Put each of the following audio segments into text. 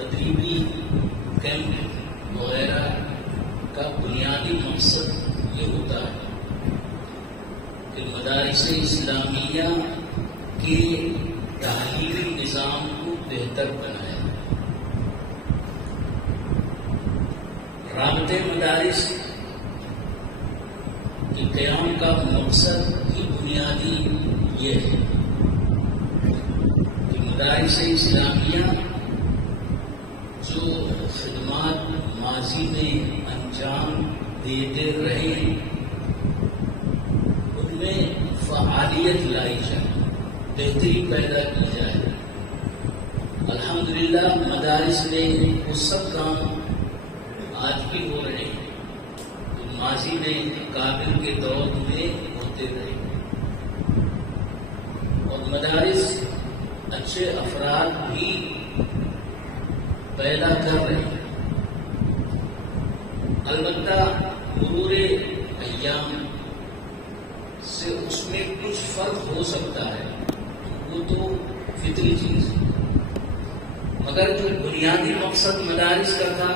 تدریبی camp وغیرہ کا بنیادی مقصد یہ ہوتا ہے کہ مدارس اسلامیہ کے تعلیمی نظام کو بہتر بنایا۔ رابطہ مدارس کے قیام کا مقصد کی بنیادی یہ ہے کہ مدارس اسلامیہ جو خدمات ماضی میں انجام دیتے رہے ہیں ان میں فعالیت لائی جائے، بہتری پیدا کی جائے۔ الحمدللہ مدارس میں وہ سب کام آج بھی ہو رہے ہیں تو ماضی میں قابل کے دور میں ہوتے رہے، اور مدارس اچھے افراد بھی پیدا کر رہے ہیں۔ البتہ مرور ایام سے اس میں کچھ فرق ہو سکتا ہے، وہ تو فطری چیز ہے، مگر جو بنیادی مقصد مدارس کا تھا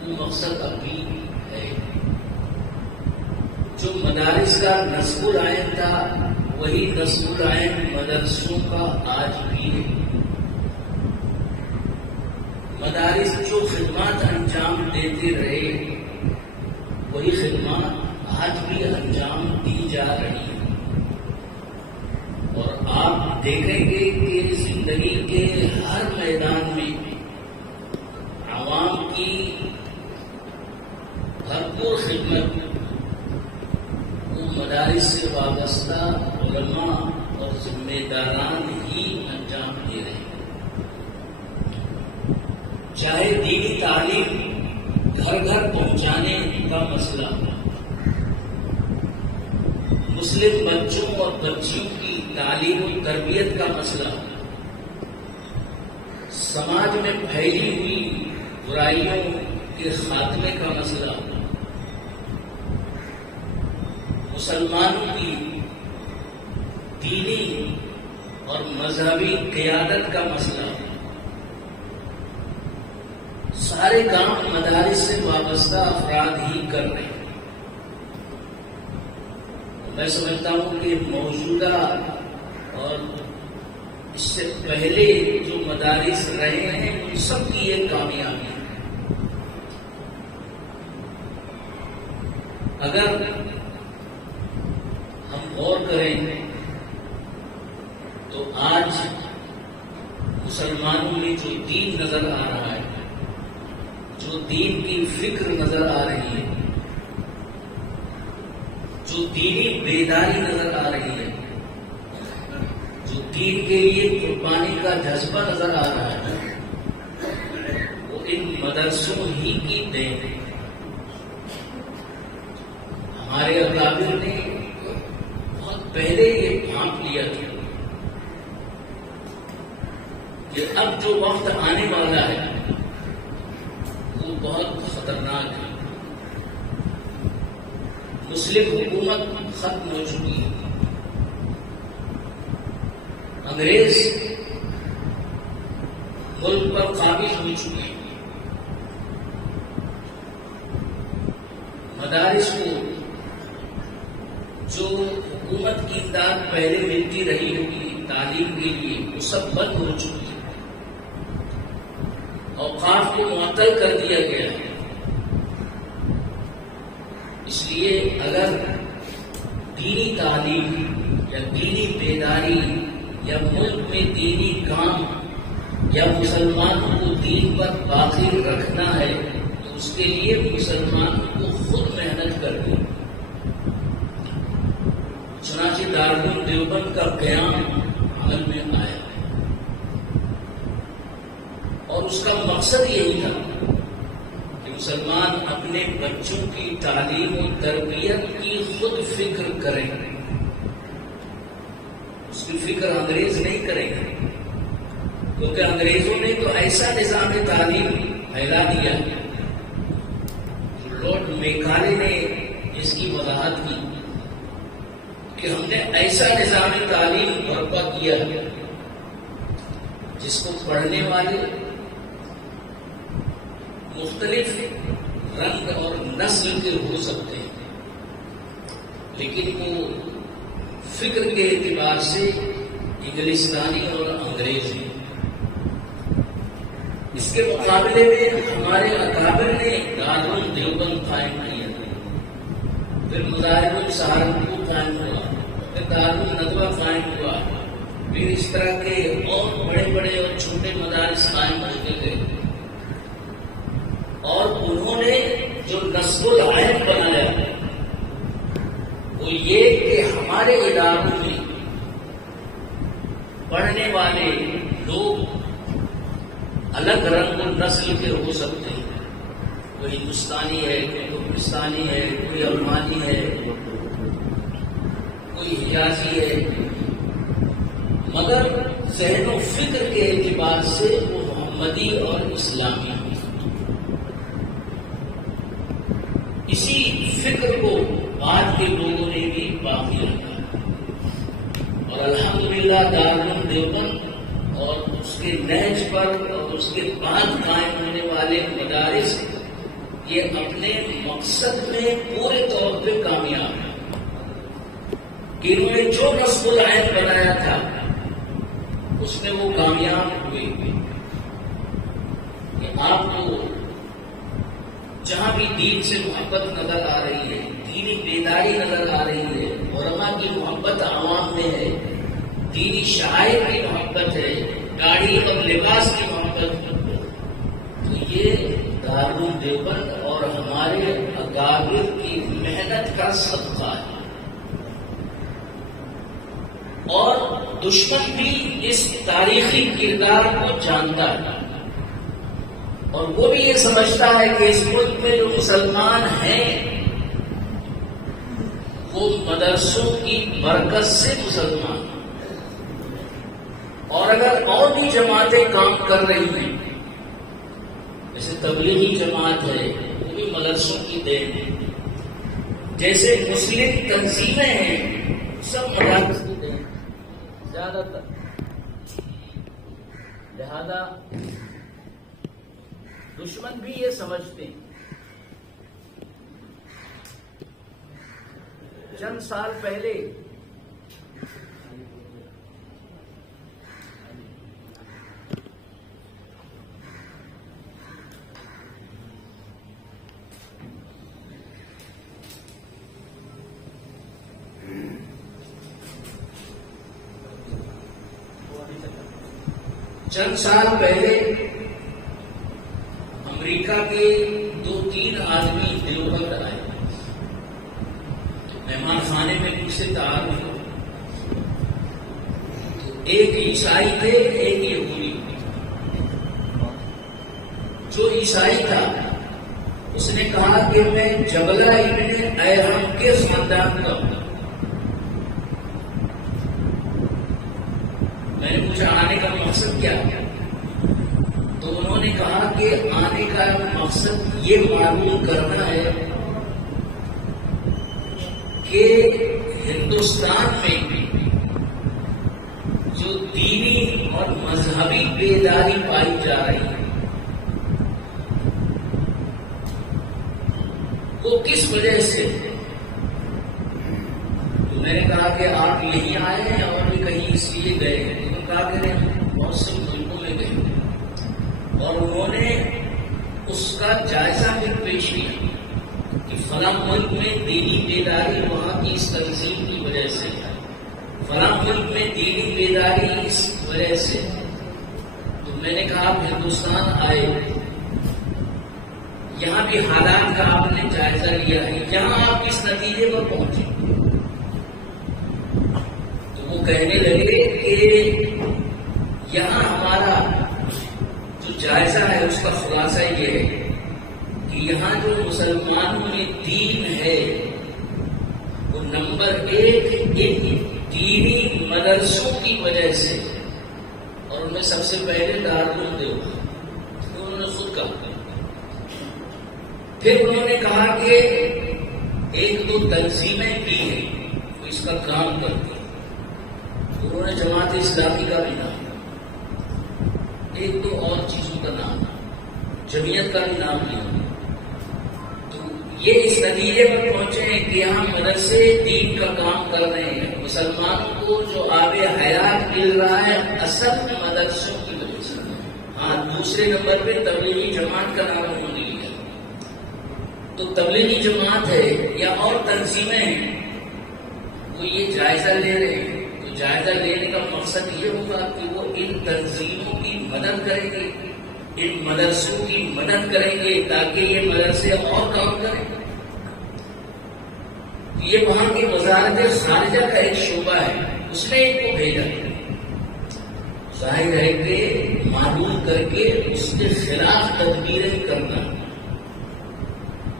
وہ مقصد اب بھی ہے۔ جو مدارس کا نصب العین تھا وہی نصب العین مدرسوں کا آج بھی ہے۔ مدارس جو خدمات انجام دیتے رہے وہی خدمات آج بھی انجام دی جا رہی ہیں، اور آپ دیکھیں گے کہ زندگی کے ہر میدان میں عوام کی بھرپور خدمت وہ مدارس سے وابستہ علماء اور ذمہ داران ہی انجام دے رہے ہیں۔ چاہے دینی تعلیم گھر گھر پہنچانے کا مسئلہ ہو، مسلم بچوں اور بچیوں کی تعلیم و تربیت کا مسئلہ ہو، سماج میں پھیلی ہوئی برائیوں کے خاتمے کا مسئلہ ہو، مسلمانوں کی دینی اور مذہبی قیادت کا مسئلہ ہو، سارے کام مدارس سے وابستہ افراد ہی کر رہے ہیں۔ میں سمجھتا ہوں کہ موجودہ اور اس سے پہلے جو مدارس رہے ہیں ان سب کی ایک کامیابی ہے۔ اگر ہم غور کریں تو آج مسلمانوں میں جو دین نظر آ رہا ہے، جو دین کی فکر نظر آ رہی ہے، جو دینی بیداری نظر آ رہی ہے، جو دین کے لیے قربانی کا جذبہ نظر آ رہا ہے، وہ ان مدرسوں ہی کی دین ہے۔ ہمارے اکابر نے بہت پہلے یہ بھانپ لیا تھا کہ اب جو وقت آنے والا ہے وہ بہت خطرناک ہے۔ مسلم حکومت ختم ہو چکی ہے، انگریز ملک پر قابض ہو چکے ہیں، مدارس کو جو حکومت کی امداد پہلے ملتی رہی ہوگی تعلیم کے لیے وہ سب بند ہو چکی ہے، اوقاف کو معطل کر دیا گیا ہے۔ اس لیے اگر دینی تعلیم یا دینی بیداری یا ملک میں دینی کام یا مسلمانوں کو دین پر باقی رکھنا ہے تو اس کے لیے مسلمانوں کو خود محنت کرنی۔ چنانچہ دارالعلوم دیوبند کا قیام عمل میں آیا اور اس کا مقصد یہی تھا کہ مسلمان اپنے بچوں کی تعلیم و تربیت کی خود فکر کریں، اس کی فکر انگریز نہیں کریں گے، کیونکہ انگریزوں نے تو ایسا نظام تعلیم پھیلا دیا لارڈ میکالے نے اس کی وضاحت کی کہ ہم نے ایسا نظام تعلیم برپا کیا جس کو پڑھنے والے مختلف رنگ اور نسل کے ہو سکتے ہیں، لیکن وہ فکر کے اعتبار سے انگلستانی اور انگریزی۔ اس کے مقابلے میں ہمارے اکابر نے دارالعلوم دیوبند قائم کیا، پھر مدارس سہارنپور قائم ہوا، پھر دارالعلوم ندوہ قائم ہوا، پھر اس طرح کے اور بڑے بڑے اور چھوٹے مدارس قائم ہوتے گئے، اور انہوں نے جو نصب العین بنایا وہ یہ کہ ہمارے اداروں میں پڑھنے والے لوگ الگ رنگ اور نسل کے ہو سکتے ہیں، کوئی ہندوستانی ہے، کوئی ترکمستانی ہے، کوئی افغانی ہے، کوئی حجازی ہے، مگر ذہن و فکر کے اعتبار سے وہ محمدی اور اسلامی ہے۔ اسی فکر کو بعد کے لوگوں نے بھی باقی رکھا، اور الحمدللہ دارالعلوم دیوبند اور اس کے نہج پر اور اس کے بعد قائم ہونے والے مدارس یہ اپنے مقصد میں پورے طور پہ کامیاب ہیں کہ انہوں نے جو نصب العین بنایا تھا اس میں وہ کامیاب ہوئے کہ آپ کو جہاں بھی دین سے محبت نظر آ رہی ہے، دینی بیداری نظر آ رہی ہے، علماء کی محبت عوام میں ہے، دینی شعائر کی محبت ہے، گاڑی اور لباس کی محبت ہے، تو یہ دارالعلوم دیوبند اور ہمارے اکابر کی محنت کا صدقہ ہے۔ اور دشمن بھی اس تاریخی کردار کو جانتا ہے، اور وہ بھی یہ سمجھتا ہے کہ اس ملک میں جو مسلمان ہیں وہ مدرسوں کی برکت سے مسلمان ہیں، اور اگر اور بھی جماعتیں کام کر رہی ہیں جیسے تبلیغی جماعت ہے وہ بھی مدرسوں کی دین ہے، جیسے مسلم تنظیمیں ہیں سب مدارس کی دین زیادہ تر، لہذا دشمن بھی یہ سمجھتے ہیں۔ چند سال پہلے امریکہ کے 2-3 آدمی دیوبند آئے، مہمان خانے میں مجھ سے تعارف ہو، ایک عیسائی تھے ایک یہودی۔ جو عیسائی تھا اس نے کہا کہ میں جبلہ ابن ایرم کے خاندان کا ہوں۔ میں نے پوچھا آنے کا مقصد کیا ہے؟ تو انہوں نے کہا کہ آنے کا مقصد یہ معلوم کرنا ہے کہ ہندوستان میں جو دینی اور مذہبی بیداری پائی جا رہی ہے وہ کس وجہ سے؟ تو میں نے کہا کہ آپ یہیں آئے ہیں اور بھی کہیں اس لیے گئے ہیں؟ انہوں نے کہا کہ بہت سے ملکوں میں گئے اور انہوں نے اس کا جائزہ بھی پیش کیا کہ فلاں ملک میں دینی بیداری وہاں کی اس تنظیم کی وجہ سے، فلاں ملک میں دینی بیداری اس وجہ سے۔ تو میں نے کہا آپ ہندوستان آئے، یہاں کے حالات کا آپ نے جائزہ لیا ہے، یہاں آپ کس نتیجے پر پہنچے؟ تو وہ کہنے لگے کہ یہاں ہمارا جو جائزہ ہے اس کا خلاصہ یہ ہے کہ یہاں جو مسلمانوں میں دین ہے وہ نمبر 1 ان دینی مدرسوں کی وجہ سے، اور ان میں سب سے پہلے دارالعلوم دیوبند، انہوں نے خود کہا۔ پھر انہوں نے کہا کہ 1-2 تنظیمیں بھی ہیں وہ اس کا کام کرتی ہیں، انہوں نے جماعت اسلامی کا بھی نام، 1-2 اور چیزوں کا نام، جمعیت کا بھی نام لیا. تو یہ اس نتیجے پر پہنچے ہیں کہ یہاں مدرسے دین کا کام کر رہے ہیں. مسلمانوں کو جو آب حیات مل رہا ہے اصل میں مدرسوں کی وجہ سے. ہاں دوسرے نمبر پہ تبلیغی جماعت کا نام انہوں نے لیا. تو تبلیغی جماعت ہے یا اور تنظیمیں ہیں وہ یہ جائزہ لے رہے ہیں. تو جائزہ لینے کا مقصد یہ ہوگا کہ وہ ان تنظیموں کی مدد کریں گے, ان مدرسوں کی مدد کریں گے تاکہ یہ مدرسے اور کام کریں. یہ وہاں کی وزارت خارجہ کا ایک شعبہ ہے, اس نے ان کو بھیجا. ظاہر ہے کہ معلوم کر کے اس کے خلاف تدبیریں کرنا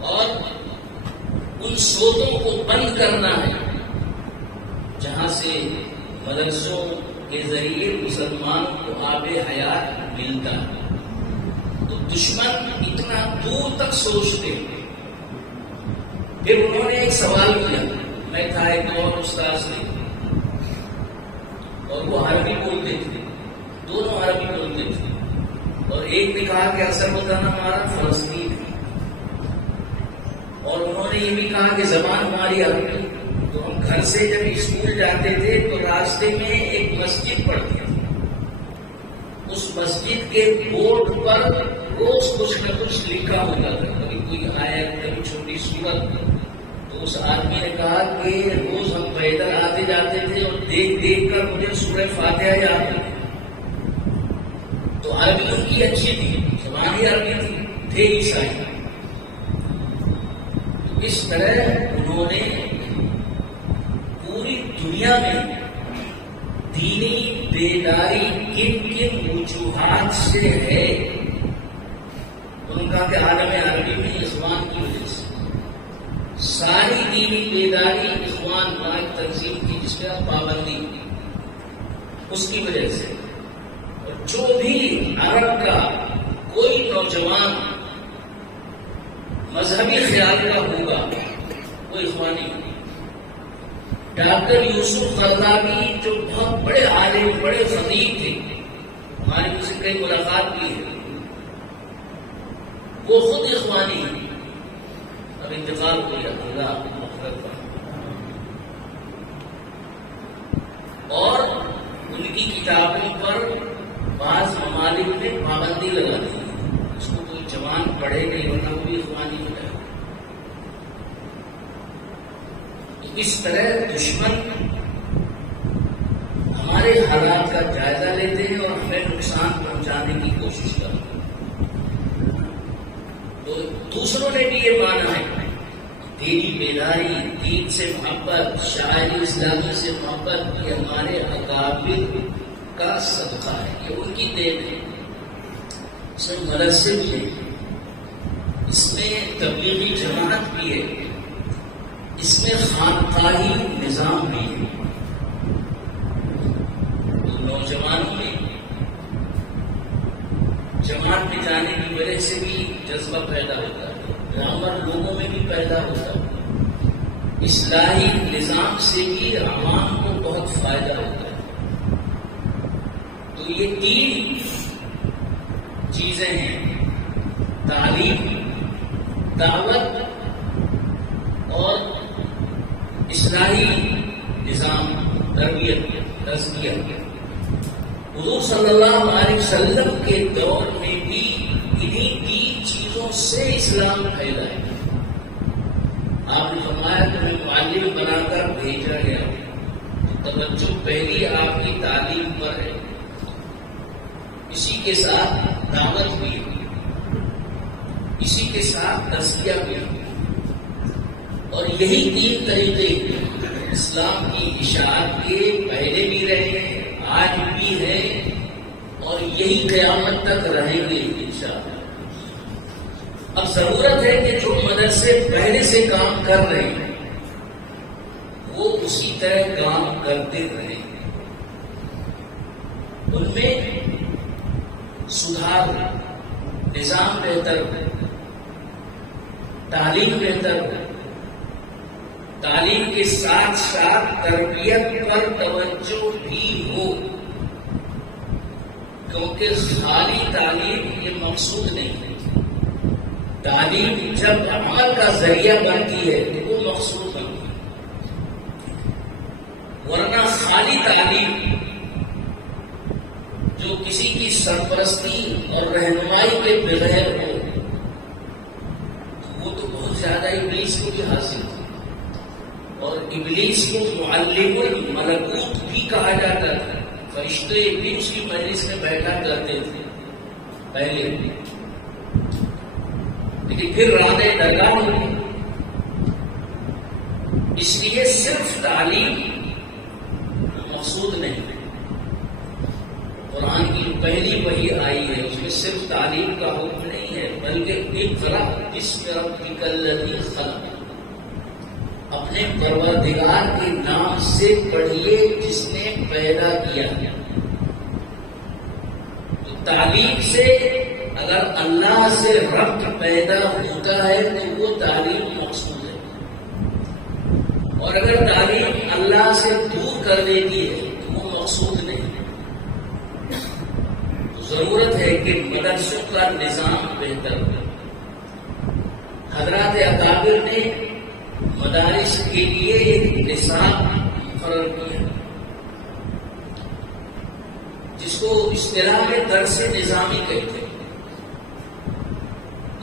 اور ان سودوں کو بند کرنا ہے جہاں سے مدرسوں کے ذریعے مسلمانوں کو آب حیات ملتا ہے. تو دشمن اتنا دور تک سوچتے ہیں. پھر انہوں نے ایک سوال کیا. میں تھا ایک اور استاد سے اور وہ عربی بولتے تھے, دونوں عربی بولتے تھے. اور ایک نے کہا کہ اصل وطن ہمارا فلسطین ہے, اور انہوں نے یہ بھی کہا کہ زبان ہماری عربی. تو ہم گھر سے جب اسکول جاتے تھے تو راستے میں ایک مسجد پڑتی تھی. اس مسجد کے بورڈ پر روز کچھ نہ کچھ لکھا ہوتا تھا, کبھی کوئی آیت, کبھی چھوٹی سورت. تو اس آدمی نے کہا کہ روز ہم پیدل آتے جاتے تھے اور دیکھ دیکھ کر مجھے سورہ فاتحہ یاد آتی. تو عربی ان کی اچھی تھی, زبان ہی عربی تھی, تھے عیسائی. تو اس طرح انہوں نے پوری دنیا میں دینی بیداری کن کن وجوہات سے ہے. انہوں نے کہا کہ عالم عربی میں اخوان کی وجہ سے ساری دینی بیداری اخوان واحد تنظیم کی جس کا پابندی اس کی وجہ سے. اور جو بھی عرب کا کوئی نوجوان مذہبی خیال کا ہوگا وہ اخوانی ہوگا. ڈاکٹر یوسف قرضاوی جو بہت بڑے عالم, بڑے خطیب تھے, ہماری ان سے کئی ملاقات کی ہے, وہ خود اخوانی ہیں. اب انتقال ہو گیا, اللہ مغفرت کا. اور ان کی کتابوں پر بعض ممالک نے پابندی لگا دی, اس کو کوئی جوان پڑھے نہیں ورنہ وہ بھی اخوانی ہو جائے. اس طرح دشمن ہمارے حالات کا جائزہ لیتے ہیں اور ہمیں نقصان پہنچانے کی کوشش کرتے ہیں. تو دوسروں نے بھی یہ مانا ہے دینی بیداری, دین سے محبت, شاعری اسلامی سے محبت, یہ ہمارے اکابر کا صدقہ ہے, یہ ان کی دین ہے. اس میں مدرسے بھی ہے, اس میں تبلیغی جماعت بھی ہے, اس میں خانقاہی نظام بھی ہے. تو نوجوانوں میں جماعت میں جانے کی وجہ سے بھی جذبہ پیدا ہوتا ہے, گرامر لوگوں میں بھی پیدا ہوتا ہے, اصلاحی نظام سے بھی عوام کو بہت فائدہ ہوتا ہے. تو یہ تین چیزیں ہیں, تعلیم, دعوت اور اصلاحی نظام, تربیت, تزکیہ. حضور صلی اللہ علیہ وسلم کے دور میں بھی انہیں تین چیزوں سے اسلام پھیلا ہے. آپ نے فرمایا کہ ہمیں معلم بنا کر بھیجا گیا, توجہ پہلی آپ کی تعلیم پر ہے, اسی کے ساتھ دعوت بھی, اسی کے ساتھ تزکیہ بھی. اور یہی تین طریقے اسلام کی اشاعت کے پہلے بھی رہے ہیں, آج بھی ہیں, اور یہی قیامت تک رہیں گے انشاءاللہ. اب ضرورت ہے کہ جو مدرسے پہلے سے کام کر رہے ہیں وہ اسی طرح کام کرتے رہیں, ان میں سدھار, نظام بہتر ہو, تعلیم بہتر ہو, تعلیم کے ساتھ ساتھ تربیت پر توجہ بھی ہو, کیونکہ خالی تعلیم یہ مقصود نہیں ہے. تعلیم جب عمل کا ذریعہ بنتی ہے تو وہ مقصود بنتی ہے، ورنہ خالی تعلیم جو کسی کی سرپرستی اور رہنمائی کے بغیر ہو وہ تو بہت زیادہ ابلیس کو بھی حاصل تھی، اور ابلیس کو معلم الملکوت بھی کہا جاتا تھا۔ فرشتے بھی اس کی مجلس میں بیٹھا کرتے تھے پہلے، لیکن پھر رانے درگاہ ہوئی۔ اس لیے صرف تعلیم مقصود نہیں ہے۔ قرآن کی پہلی وحی آئی ہے، اس میں صرف تعلیم کا حکم نہیں ہے، بلکہ اقرأ باسم ربک الذی خلق، اپنے پروردگار کے نام سے پڑھیے جس نے پیدا کیا۔ تو تعلیم سے اگر اللہ سے ربط پیدا ہوتا ہے تو وہ تعلیم مقصود ہے، اور اگر تعلیم اللہ سے دور کر دیتی ہے تو وہ مقصود نہیں ہے۔ ضرورت ہے کہ مدرسوں کا نظام بہتر ہو۔ حضرات اکابر نے مدارس کے لیے ایک نصاب مقرر کیا جس کو اصطلاح میں درس نظامی کہتے ہیں۔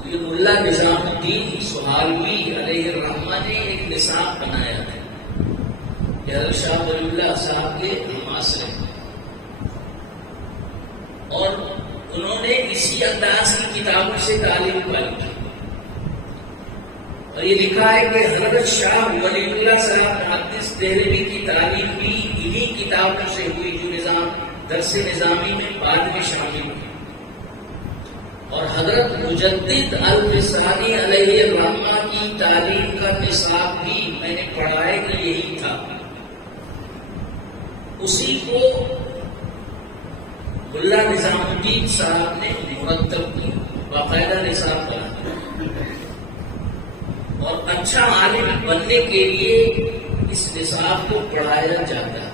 یہ ملا نظام الدین سہالوی علیہ الرحمہ نے ایک نصاب بنایا ہے، حضرت شاہ ولی اللہ صاحب کے معاصرے ہیں، اور انہوں نے اسی انداز کی کتابوں سے تعلیم پائی کی، اور یہ لکھا ہے کہ حضرت شاہ ولی اللہ صاحب محدث دہلوی کی تعلیم بھی انہی کتابوں سے ہوئی جو نظام درس نظامی میں بعد میں شامل ہوئی، اور حضرت مجدد الفسانی علیہ الرحمہ کی تعلیم کا نصاب بھی میں نے پڑھا ہے کہ یہی تھا۔ اسی کو ملا نظام الدین صاحب نے مرتب کیا، باقاعدہ نصاب بنا، اور اچھا عالم بننے کے لیے اس نصاب کو پڑھایا جاتا ہے۔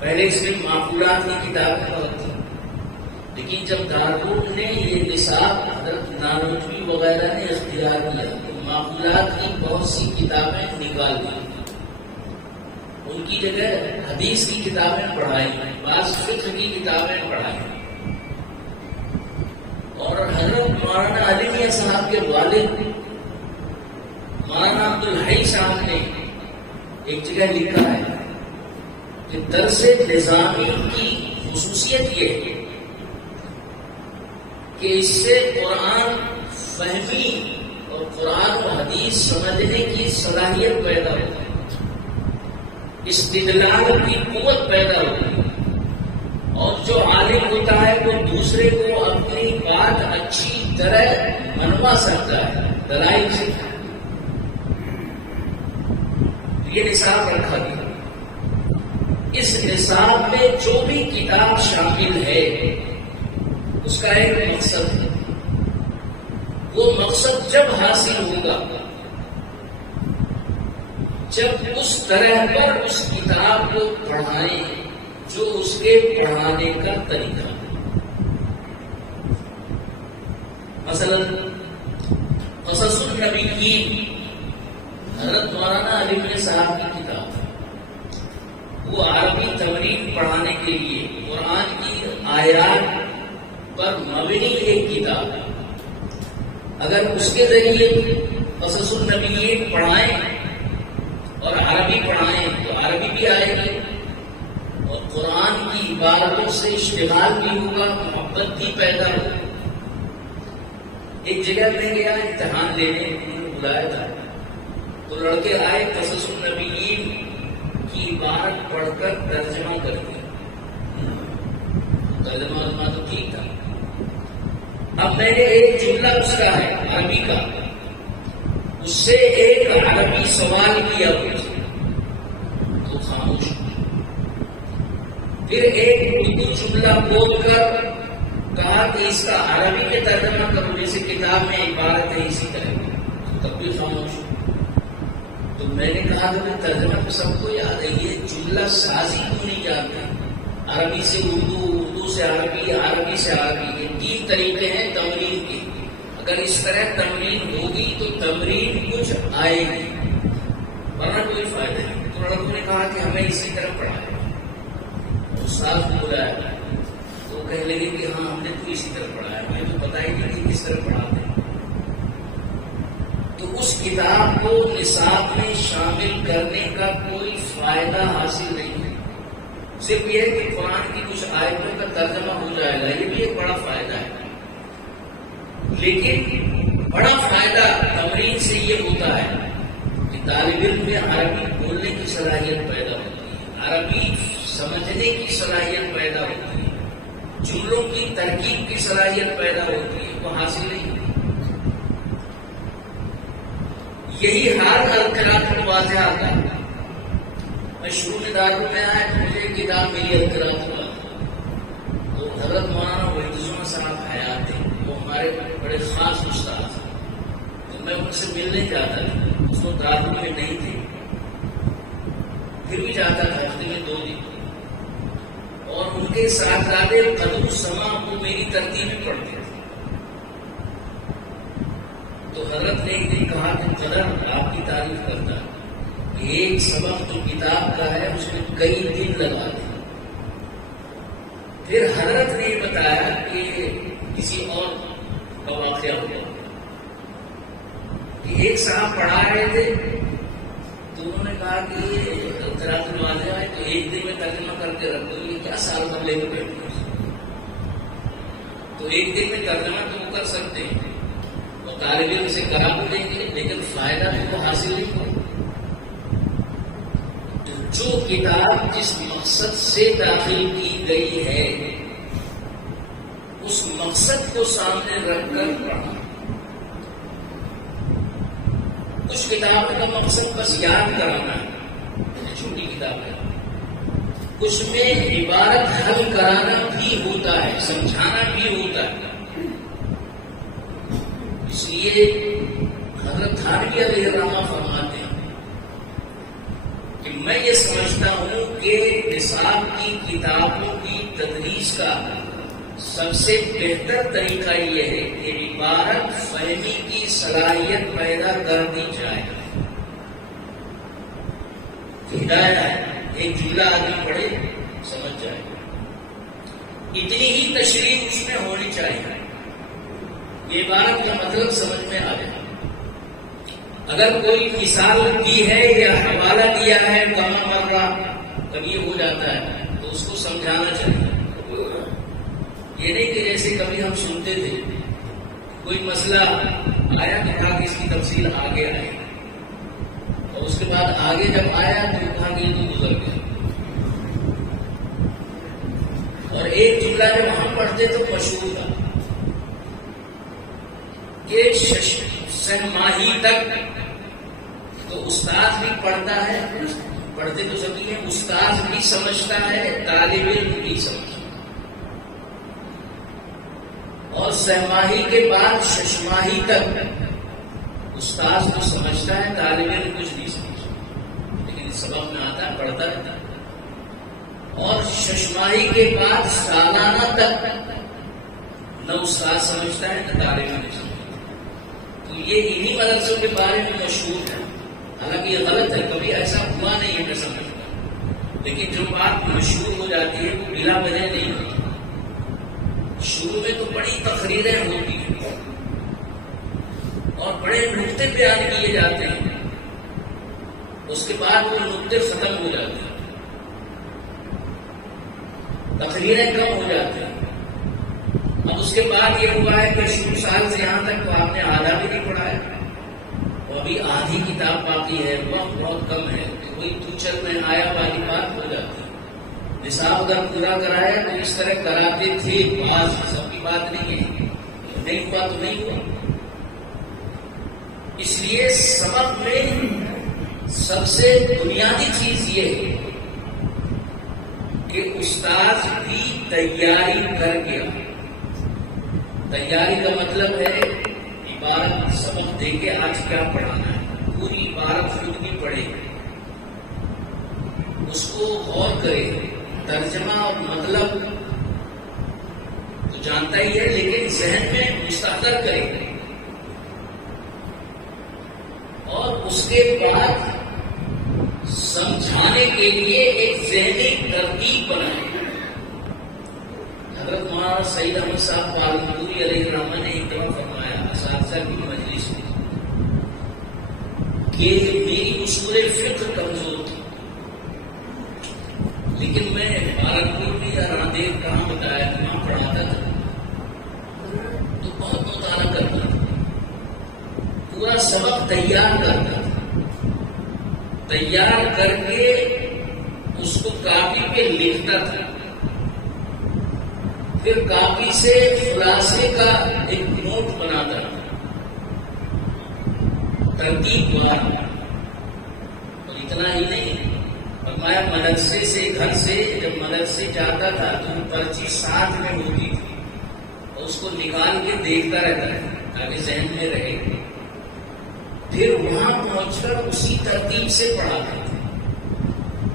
پہلے اس میں معقولات کی کتابیں بہت تھی، لیکن جب دارالعلوم نے یہ نصاب حضرت نانوتوی وغیرہ نے اختیار کیا تو معقولات کی بہت سی کتابیں نکال دی، ان کی جگہ حدیث کی کتابیں پڑھائی، بعض فقہ کی کتابیں پڑھائی، اور حضرت مولانا علی میاں صاحب کے والد مولانا عبدالحی صاحب نے ایک جگہ لکھا ہے کہ درس نظامی کی خصوصیت یہ ہے کہ اس سے قرآن فہمی اور قرآن و حدیث سمجھنے کی صلاحیت پیدا ہوتی ہے، استدلال کی قوت پیدا ہوتی ہے، اور جو عالم ہوتا ہے وہ دوسرے کو اپنی بات اچھی طرح منوا سکتا ہے دلائل سے۔ یہ نصاب رکھا گیا، اس نصاب میں جو بھی کتاب شامل ہے اس کا ایک مقصد ہے، وہ مقصد جب حاصل ہوگا جب اس طرح پر اس کتاب کو پڑھائیں جو اس کے پڑھانے کا طریقہ ہے۔ مثلا قصص النبیین حضرت مولانا علی میاں صاحب کی کتاب ہے، وہ عربی تمرین پڑھانے کے لیے قرآن کی آیات پر مبنی ایک کتاب ہے۔ اگر اس کے ذریعے قصص النبیین پڑھائیں اور عربی پڑھائیں تو عربی بھی آئے گی، اور قرآن کی عبارتوں سے اشتغال بھی ہوگا، محبت بھی پیدا ہوگی۔ ایک جگہ میں گیا امتحان دینے، انہوں نے بلایا تھا، تو لڑکے آئے قصص النبیین کی عبارت پڑھ کر ترجمہ کرتے، ترجمہ تو ٹھیک تھا، اب میں نے ایک جملہ اس کا ہے عربی کا، اس سے ایک عربی سوال کیا تو خاموش، پھر ایک اردو جملہ بول کر کہا کہ اس کا عربی میں ترجمہ کرو، جیسے کتاب میں عبارت ہے اسی طرح، تب بھی خاموش۔ تو میں نے کہا کہ ترجمہ تو سب کو یاد ہے، یہ جملہ سازی کیوں نہیں جانتے؟ عربی سے اردو، اردو سے عربی، عربی سے عربی، یہ 3 طریقے ہیں تمرین کے، اگر اس طرح تمرین ہوگی تو تمرین کچھ آئے گی، ورنہ کوئی فائدہ نہیں۔ تو لڑکوں نے کہا کہ ہمیں اسی طرح پڑھایا، استاد کو بلایا تو وہ کہنے لگے کہ ہاں ہم نے تو اسی طرح پڑھایا، ہمیں تو پتا ہی نہیں کہ کس طرح پڑھاتے ہیں۔ تو اس کتاب کو نصاب میں شامل کرنے کا کوئی فائدہ حاصل نہیں ہے، صرف یہ ہے کہ قرآن کی کچھ آیتوں کا ترجمہ ہو جائے گا، یہ بھی ایک بڑا فائدہ ہے۔ لیکن بڑا فائدہ تمرین سے یہ ہوتا ہے کہ طالب علم میں عربی بولنے کی صلاحیت پیدا ہوتی ہے، عربی سمجھنے کی صلاحیت پیدا ہوتی ہے، جملوں کی ترکیب کی صلاحیت پیدا ہوتی ہے، وہ حاصل نہیں ہوتی۔ یہی حال القراءۃ الواضحہ کا ہے۔ میں شروع میں دارالعلوم میں آیا تو مجھے کتاب ملی القراءۃ الواضحہ، تو حضرت مولانا وحید صاحب حیات تھے، وہ ہمارے بڑے خاص استاد تھے، تو میں ان سے ملنے جاتا تھا، اس وقت دارالعلوم میں نہیں تھے، پھر بھی جاتا تھا ہفتے میں 2 دن، اور ان کے صاحبزادے قدم سما وہ میری ترتیبیں پڑھتے تھے۔ تو حضرت نے ایک دن کہا کہ قدر آپ کی تعریف کرتا ہے کہ ایک سبق جو کتاب کا ہے اس میں کئی دن لگا دیں۔ پھر حضرت نے یہ بتایا کہ کسی اور کا واقعہ ہوا کہ ایک صاحب پڑھا رہے تھے تو انہوں نے کہا کہ یہ قراءۃ الواضحہ ہے تو ایک دن میں ترجمہ کر کے رکھ دو، یہ کیا سال بھر لے کے بیٹھے، تو ایک دن میں ترجمہ تو وہ کر سکتے ہیں، وہ طالب علم سے کرا بھی دیں گے، لیکن فائدہ بھی وہ حاصل نہیں ہوگا۔ تو جو کتاب جس مقصد سے داخل کی گئی ہے اس مقصد کو سامنے رکھ کر پڑھنا۔ کچھ کتابوں کا مقصد بس یاد کرانا ہے، چھوٹی کتاب ہے، اس میں عبارت حل کرانا بھی ہوتا ہے، سمجھانا بھی ہوتا ہے۔ اس لیے حضرت تھانوی علیہ الرحمہ فرماتے ہیں کہ میں یہ سمجھتا ہوں کہ نصاب کی کتابوں کی تدریس کا سب سے بہتر طریقہ یہ ہے کہ عبارت فہمی کی صلاحیت پیدا کر دی جائے۔ ہدایت ہے، ایک جملہ آدمی پڑھے سمجھ جائے، اتنی ہی تشریح اس میں ہونی چاہیے، یہ عبارت کا مطلب سمجھ میں آ جائے۔ اگر کوئی مثال کی ہے یا حوالہ دیا ہے کہاں مرہ کبھی ہو جاتا ہے تو اس کو سمجھانا چاہیے۔ یہ نہیں کہ جیسے کبھی ہم سنتے تھے کوئی مسئلہ آیا تو کہا کہ اس کی تفصیل آگے آئے، اور اس کے بعد آگے جب آیا تو کہا کہ یہ تو گزر گیا۔ اور ایک جملہ جب ہم پڑھتے تو مشہور تھا کہ سہ ماہی تک تو استاد بھی پڑھتا ہے، پڑھتے تو سبھی ہیں، استاد بھی سمجھتا ہے، طالب علم بھی سمجھتا ہے، اور سہ ماہی کے بعد ششماہی تک استاد کو سمجھتا ہے، طالب علم کچھ نہیں سمجھتا، لیکن اس سبق میں آتا ہے پڑھتا رہتا ہے، اور ششماہی کے بعد سالانہ تک نہ استاد سمجھتا ہے نہ طالب علم سمجھتا ہے۔ تو یہ انہی مدرسوں کے بارے میں مشہور ہے، حالانکہ یہ غلط ہے، کبھی ایسا ہوا نہیں ہے میں سمجھتا، لیکن جو بات مشہور ہو جاتی ہے وہ بلا وجہ نہیں ہوتی۔ شروع میں تو بڑی تقریریں ہوتی ہیں اور بڑے نقطے بیان کیے جاتے ہیں، اس کے بعد وہ نقطے ختم ہو جاتے ہیں، تقریریں کم ہو جاتی ہیں۔ اب اس کے بعد یہ ہوا ہے کہ شروع سال سے یہاں تک تو آپ نے آدھا بھی نہیں پڑھا ہے، اور ابھی آدھی کتاب باقی ہے، وقت بہت کم ہے، کوئی ٹیچر میں آیا والی بات ہو جاتی ہے۔ نصاب اگر پورا کرایا تو اس طرح کراتے تھے، بعض سب کی بات نہیں ہے، نہیں ہوا تو نہیں ہوا۔ اس لیے سبق میں سب سے بنیادی چیز یہ ہے کہ استاد بھی تیاری کر گیا۔ تیاری کا مطلب ہے عبارت سبق دے کے آج کیا پڑھانا ہے، پوری عبارت خود بھی پڑھے، اس کو غور کرے، ترجمہ اور مطلب تو جانتا ہی ہے لیکن ذہن میں مستحضر کرے اور اس کے بعد سمجھانے کے لیے ایک ذہنی ترتیب بنائے. حضرت مولانا سعید احمد صاحب پالنپوری علیہ الرحمہ نے ایک دفعہ فرمایا اساتذہ کی مجلس میں کہ میری اصول فقہ کمزور تھی، لیکن میں پالنپور بھی یا راندیو کہاں بتایا وہاں پڑھاتا تھا تو بہت مطالعہ کرتا تھا، پورا سبق تیار کرتا تھا، تیار کر کے اس کو کاپی پہ لکھتا تھا، پھر کاپی سے خلاصے کا ایک نوٹ بناتا تھا ترتیب وار. اور اتنا ہی نہیں، فرمایا مدرسے سے گھر سے جب مدرسے جاتا تھا تو پرچی ساتھ میں ہوتی تھی اور اس کو نکال کے دیکھتا رہتا ہے تاکہ ذہن میں رہے. پھر وہاں پہنچ کر اسی ترتیب سے پڑھاتے تھے.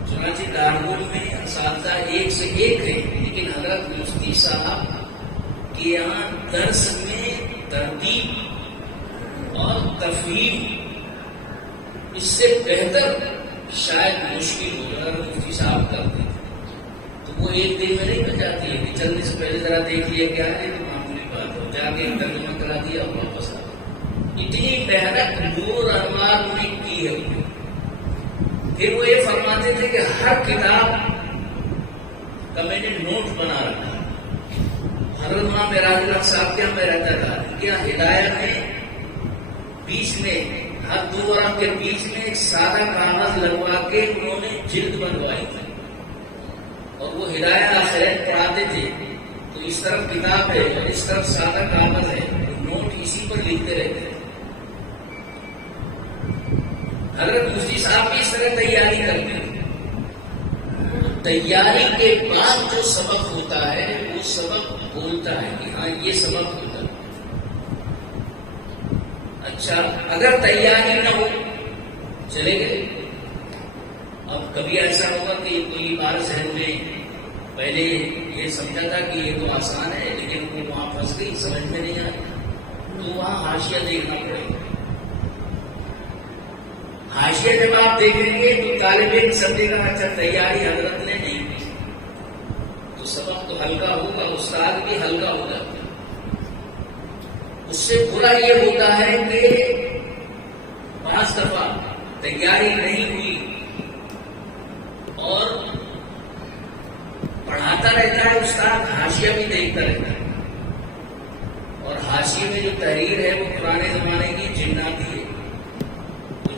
چنانچہ دارالعلوم میں اساتذہ ایک سے ایک ہے، لیکن حضرت مفتی صاحب کے یہاں درس میں ترتیب اور تفہیم اس سے بہتر شاید مشکل ہو اگر مفتی صاحب کرتے تھے. تو وہ ایک دن میں نہیں بن جاتی ہے کہ چلنے سے پہلے ذرا دیکھ لیا کیا ہے تو معمولی بات ہو، جا کے ترجمہ کرا دیا اور واپس آ. اتنی محنت نور انوار نے کی ہے. پھر وہ یہ فرماتے تھے کہ ہر کتاب کا میں نے نوٹ بنا رکھا. حضرت مولانا معراج الحق صاحب کے یہاں میں رہتا تھا، کیا ہدایت میں بیچ میں ہر 2 ورق کے بیچ میں ایک سادہ کاغذ لگوا کے انہوں نے جلد بنوائی تھی اور وہ ہدایت آخرت پڑھاتے تھے. تو اس طرف کتاب ہے اور اس طرف سادہ کاغذ ہے، نوٹ اسی پر لکھتے رہتے ہیں. حضرت مفتی صاحب بھی اس طرح تیاری کرتے ہیں. تیاری کے بعد جو سبق ہوتا ہے وہ سبق بولتا ہے کہ ہاں یہ سبق ہوتا ہے. اچھا اگر تیاری نہ ہو چلے گئے. اب کبھی ایسا ہوگا کہ کوئی بات ذہن میں پہلے یہ سمجھا تھا کہ یہ تو آسان ہے لیکن وہ وہاں پھنس گئی، سمجھ میں نہیں آئی، تو وہاں حاشیہ دیکھنا پڑے گا. حاشیہ جب آپ دیکھیں گے تو طالب علم سمجھے گا اچھا تیاری حضرت نے نہیں کی، تو سبق تو ہلکا ہوگا، استاد بھی ہلکا ہو جاتا ہے. اس سے برا یہ ہوتا ہے کہ بعض دفعہ تیاری نہیں ہوئی اور پڑھاتا رہتا ہے استاد، حاشیہ بھی دیکھتا رہتا ہے اور حاشیے میں جو تحریر ہے وہ پرانے زمانے کی جناتی ہے،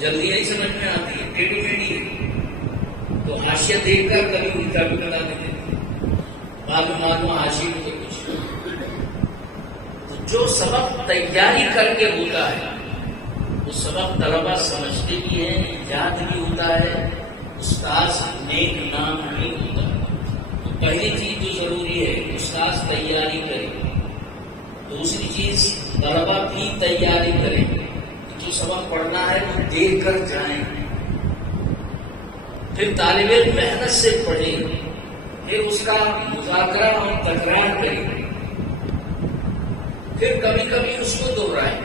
جلدی نہیں سمجھ میں آتی ہے، ٹیڑھی ٹیڑھی ہے. تو حاشیہ دیکھ کر کبھی الٹا بھی بتا دیتے ہیں، بعد میں معلوم حاشیے میں تو کچھ. تو جو سبق تیاری کر کے ہوتا ہے وہ سبق طلبہ سمجھتے بھی ہیں، یاد بھی ہوتا ہے، استاذ نیک نام بھی ہوتا ہے. تو پہلی چیز جو ضروری ہے استاذ تیاری کرے، دوسری چیز طلبہ بھی تیاری کرے. جو سبق پڑھنا ہے وہ دیکھ کر جائیں، پھر طالب علم محنت سے پڑھے، پھر اس کا مذاکرہ اور تکرار کرے، پھر کبھی کبھی اس کو دوہرائیں.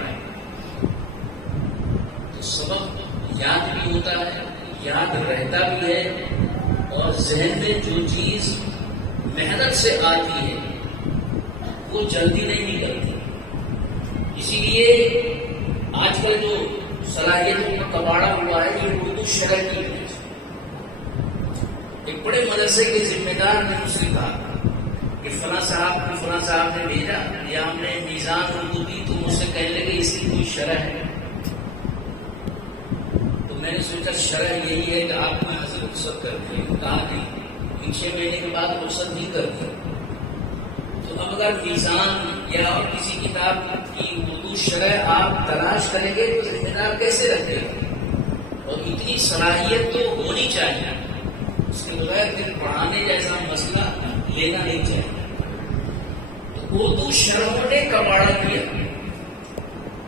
تو سبق یاد بھی ہوتا ہے، یاد رہتا بھی ہے اور ذہن میں جو چیز محنت سے آتی ہے وہ جلدی نہیں نکلتی. اسی لیے آج کل جو صلاحیتوں کا کباڑا ہوا ہے یہ اردو شرح کی وجہ سے. ایک بڑے مدرسے کے ذمہ دار نے مجھ سے کہا کہ فلاں صاحب نے بھیجا یا ہم نے میزان اردو دی تو مجھ سے کہنے لگے اس کی کوئی شرح ہے. تو میں نے سوچا شرح یہی ہے کہ آپ کو یہاں سے رخصت کرتے ہیں. کہا نہیں، 6 مہینے کے بعد رخصت نہیں کرتے. تو اب اگر میزان یا اور کسی کتاب کی اردو شرح آپ تلاش کریں گے تو ذمہ دار کیسے رکھے گا؟ اور اتنی صلاحیت تو ہونی چاہیے، اس کے بغیر پھر پڑھانے جیسا مسئلہ لینا نہیں چاہیے. تو اردو شرحوں نے کباڑا کیا،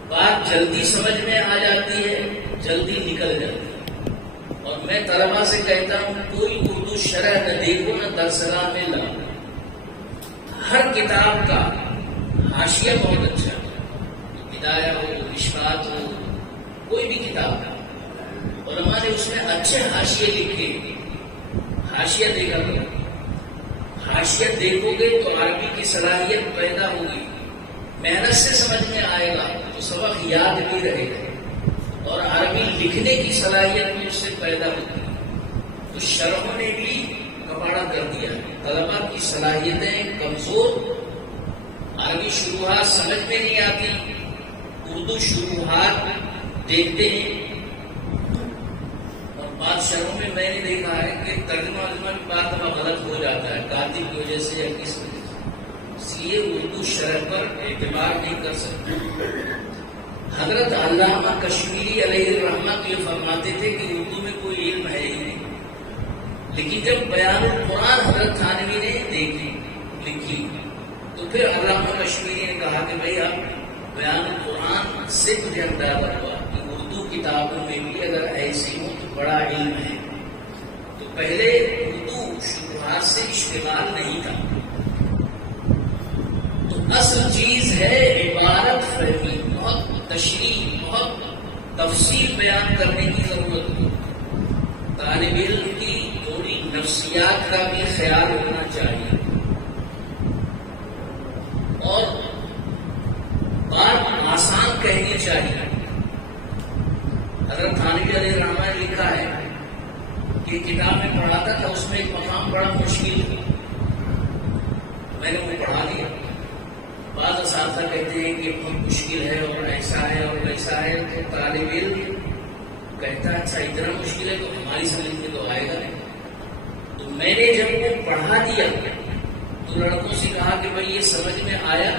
بات جلدی سمجھ میں آ جاتی ہے، جلدی نکل جاتی ہے. اور میں طلبا سے کہتا ہوں کوئی اردو شرح نہ دیکھو نہ درسگاہ میں لاؤ. ہر کتاب کا حاشیہ بہت اچھا ہے، ہدایہ ہو، مشکات ہو، کوئی بھی کتاب اچھے حاشیے لکھے، حاشیہ دیکھا کرو، حاشیہ دیکھو گے تو عربی کی صلاحیت پیدا ہوگی، محنت سے سمجھ میں آئے گا تو سبق یاد بھی رہے گا، اور عربی لکھنے کی صلاحیت بھی اس سے پیدا ہوگی۔ تو شرحوں نے بھی کباڑا کر دیا، طلبا کی صلاحیتیں کمزور، عربی شروحات سمجھ میں نہیں آتی، اردو شروحات دیکھتے ہیں، اور بعض شہروں میں نے دیکھا ہے کہ ترجمہ بھی بات غلط ہو جاتا ہے کاتب کی وجہ سے یا کس وجہ سے، اس لیے اردو شرح پر اعتبار نہیں کر سکتے۔ حضرت علامہ کشمیری علیہ الرحمہ یہ فرماتے تھے کہ اردو میں کوئی علم ہے ہی نہیں، لیکن جب بیان القرآن حضرت تھانوی نے لکھی تو پھر علامہ کشمیری نے کہا کہ بھائی آپ بیان القرآن سے مجھے اندازہ ہوا کہ اردو کتابوں میں بھی اگر ایسی ہوں تو بڑا علم ہے۔ تو پہلے اردو شروحات سے اشتغال نہیں تھا، تو اصل چیز ہے عبارت فہمی، بہت تشریح، بہت تفصیل بیان کرنے کی ضرورت ہے۔ طالب علم کی تھوڑی نفسیات کا بھی خیال رکھنا چاہیے، اور بات آسان کہنی چاہیے۔ حضرت تھانوی علیہ الرحمہ نے لکھا ہے کہ کتاب میں پڑھاتا تھا، اس میں ایک مقام بڑا مشکل تھا، میں نے وہ پڑھا لیا۔ بعض اساتذہ کہتے ہیں کہ بہت مشکل ہے اور ایسا ہے اور ویسا ہے، تو طالب علم کہتا اچھا اتنا مشکل ہے تو ہماری سمجھ میں تو آئے گا نہیں۔ تو میں نے جب وہ پڑھا دیا تو لڑکوں سے کہا کہ بھائی یہ سمجھ میں آیا؟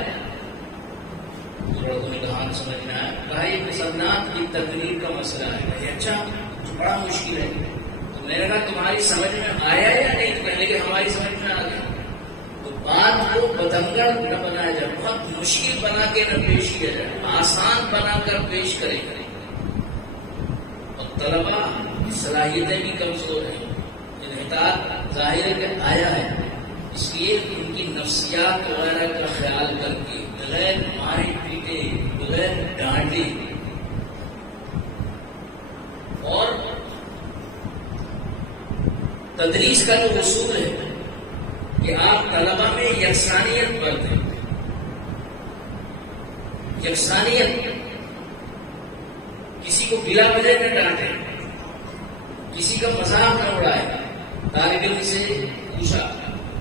تو لڑکوں نے کہا سمجھ میں آیا، کہا یہ مسلمات کی تقریر کا مسئلہ ہے۔ اچھا تو بڑا مشکل ہے، تو میں نے کہا تمہاری سمجھ میں آیا یا نہیں؟ تو کہنے کہ ہماری سمجھ میں آ گیا۔ تو بات کو بدنگڑ نہ بنایا جائے، بہت مشکل بنا کے نہ پیش کیا جائے، آسان بنا کر پیش کرے۔ اور طلبا کی صلاحیتیں بھی کمزور ہیں، انحطاط ظاہر ہے کہ آیا ہے، اس لیے ان کی نفسیات وغیرہ کا خیال کر کے بغیر مارے پیٹے، بغیر ڈانٹے، اور تدریس کا جو اصول ہے کہ آپ طلبا میں یکسانیت برتیں، یکسانیت، کسی کو بلا وجہ نہ ڈانٹے، کسی کا مذاق نہ اڑائے۔ طالب علم سے پوچھا،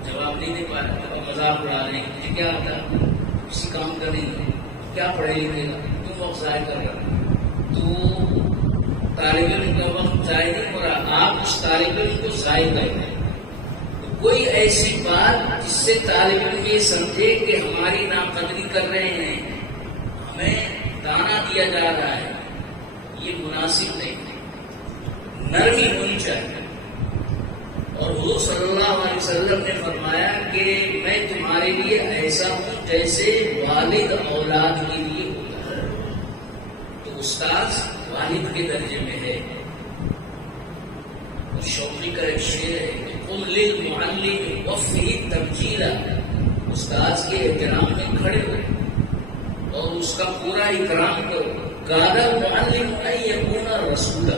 جواب نہیں دے پایا تو مذاق اڑا رہے ہیں، مجھے کیا آتا ہے، کسی کام کا نہیں، کیا پڑھے لکھے گا، کیوں وقت ضائع کر رہا؟ تو طالب علم کا وقت ضائع نہیں ہو رہا، آپ اس طالب علم کو ضائع کر رہے ہیں۔ تو کوئی ایسی بات جس سے طالب علم یہ سمجھے کہ ہماری ناقدری کر رہے ہیں، ہمیں دانا دیا جا رہا ہے، یہ مناسب نہیں ہے، نرمی ہونی چاہیے۔ اور حضور صلی اللہ علیہ وسلم نے فرمایا کہ میں تمہارے لیے ایسا ہوں جیسے والد اولاد کے لیے ہوتا ہے، تو استاذ والد کے درجے میں ہے۔ اور شوقی کا ایک شعر ہے کہ قم للمعلم وفہ تبجیلا، استاذ کے احترام میں کھڑے ہو اور اس کا پورا اکرام کرو۔ کاد المعلم ان یکون رسولا،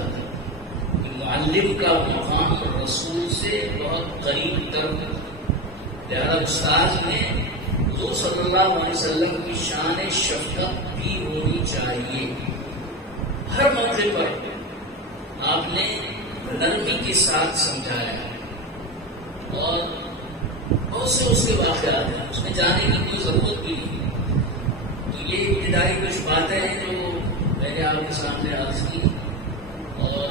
معلم کا مقام رسول سے بہت قریب تر، لہذا استاد میں حضور صلی اللہ علیہ وسلم کی شان شفقت بھی ہونی چاہیے۔ ہر موقع پر آپ نے نرمی کے ساتھ سمجھایا، اور بہت سے اس کے واقعات ہیں، اس میں جانے کی کوئی ضرورت بھی نہیں۔ تو یہ ابتدائی کچھ باتیں ہیں جو میں نے آپ کے سامنے عرض کی، اور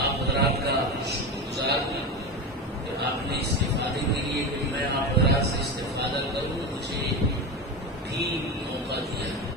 آپ حضرات کا شکر گزار ہوں کہ آپ نے استفادے کے لیے کہ میں آپ حضرات سے استفادہ کروں، مجھے بھی موقع دیا۔